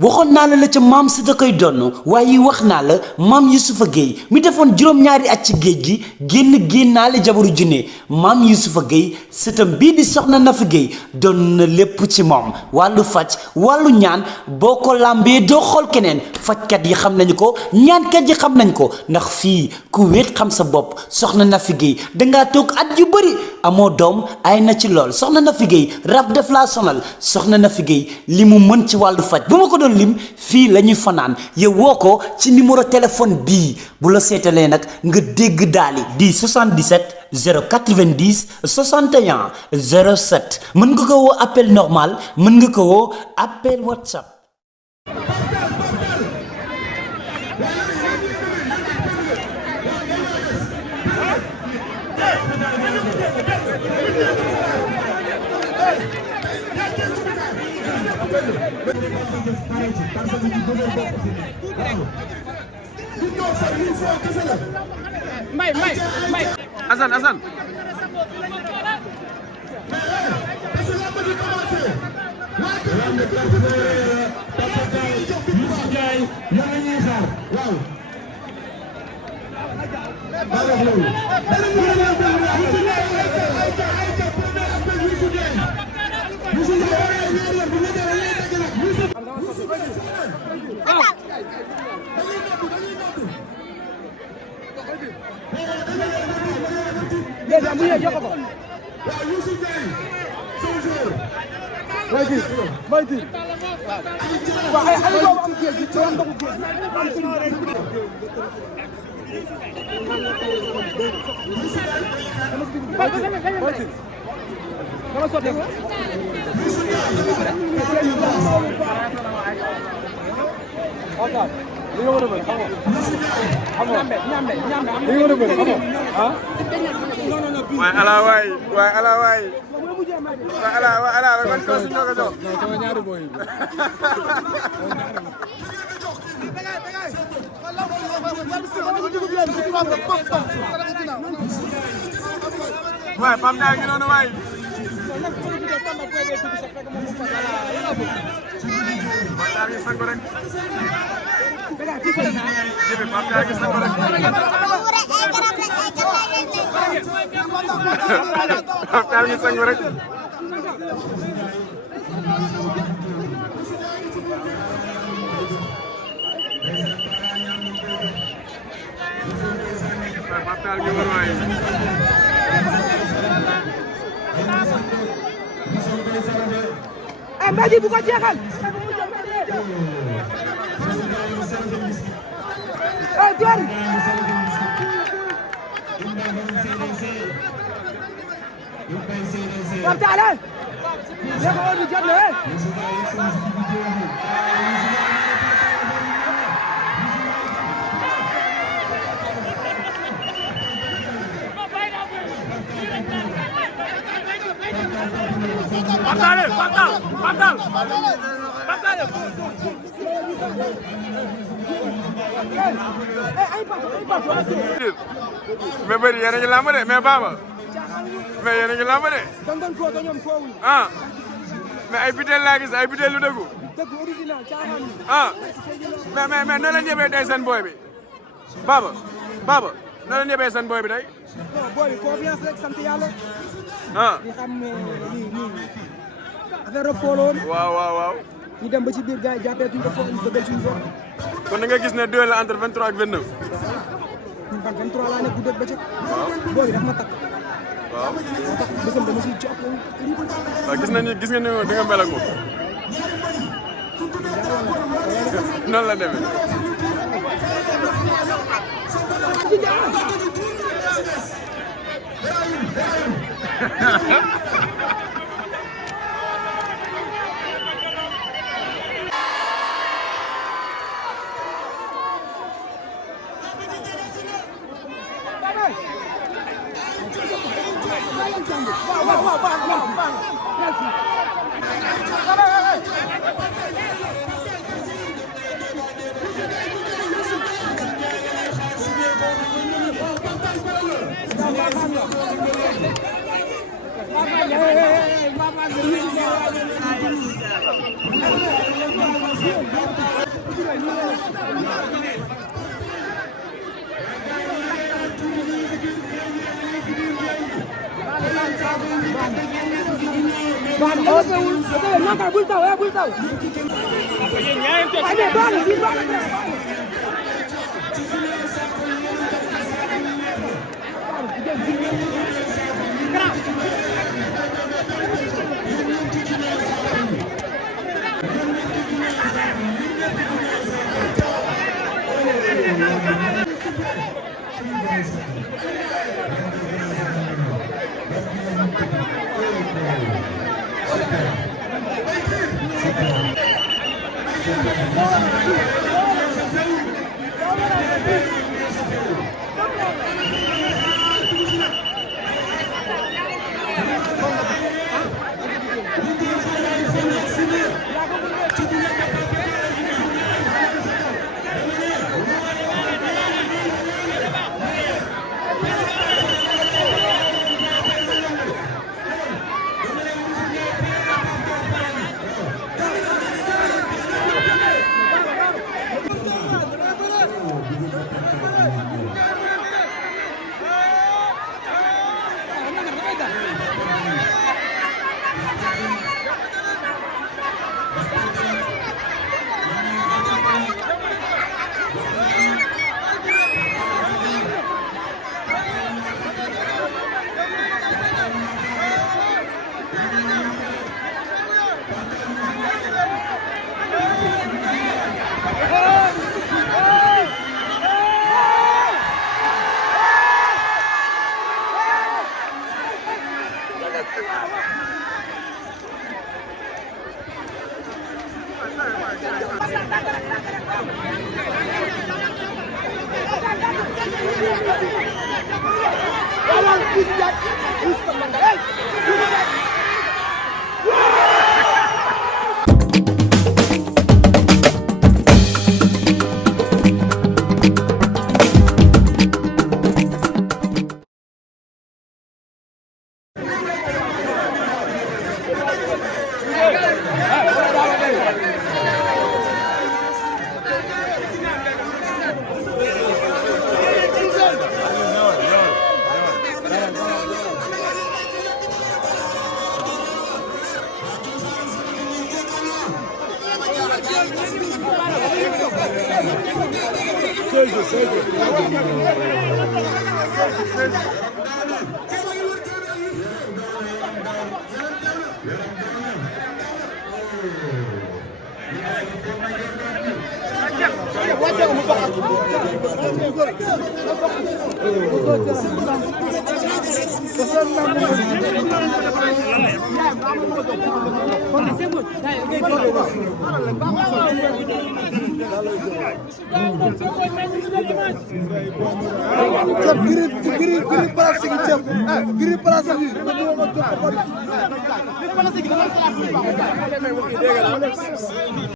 waxoon naa la ca maam si da koy donn waaye wax naa la maam Youssoufa Gueye mi defoon juróom-ñaari at ci géej gi génnaale jabaru junne maam Youssoufa Gueye sëtam bii di soxna Nafi Gueye doon na lépp ci moom wàllu faj wàllu ñaan boo ko làmbee doo xool keneen fajkat yi xam nañu ko ñaankat yi xam nañ ko ndax fii ku wéet xam sa bopp soxna Nafi Gueye dangaa toog at yu bëri amoo doom ay na ci lool soxna Nafi Gueye rab def laa sonal soxna Nafi Gueye li mu mën ci wàllu faj bu ma ko doon lim fii la ñuy fanaan yow woo ko ci numéro téléphone bii bu la seetalee nag nga dégg daali di 77 090 61 07 mën nga ko woo appel normal mën nga ko woo appel WhatsApp. Mbay Assane waay Pam Ndiaye gi noonu waay Pam Ndiaye gi sangu rek Pam Ndiaye gi sangu rek Pam Ndiaye gi sangu rek Pam Ndiaye gi war waay Mbadi bu ko jeexal door Bartala ya ko du jàll mais bëri yéen a ngi lamb de mais Baba mais yéen a ngi lamb de ah mais ay butéel laa gis ay butéel lu dëggu ah mais noo leen yebee day seen boy bi Baba noo leen yebee seen boy bi day boy confiance rek sant yàlla ah di xam ne lii affaire fooloon waaw ñu dem ba ci biir gars yi jàppee tuñ ko foofu ñu bëggal suñu bopp kon da nga gis ne duel la entre 23 ak 29 ñun ban 23 laa nekk bu dëgg ba ci boy daf ma takk waaw moo tax bésam dama siy jox waaw gis nga ni di nga mel ak moom noonu la demee Mama, Giri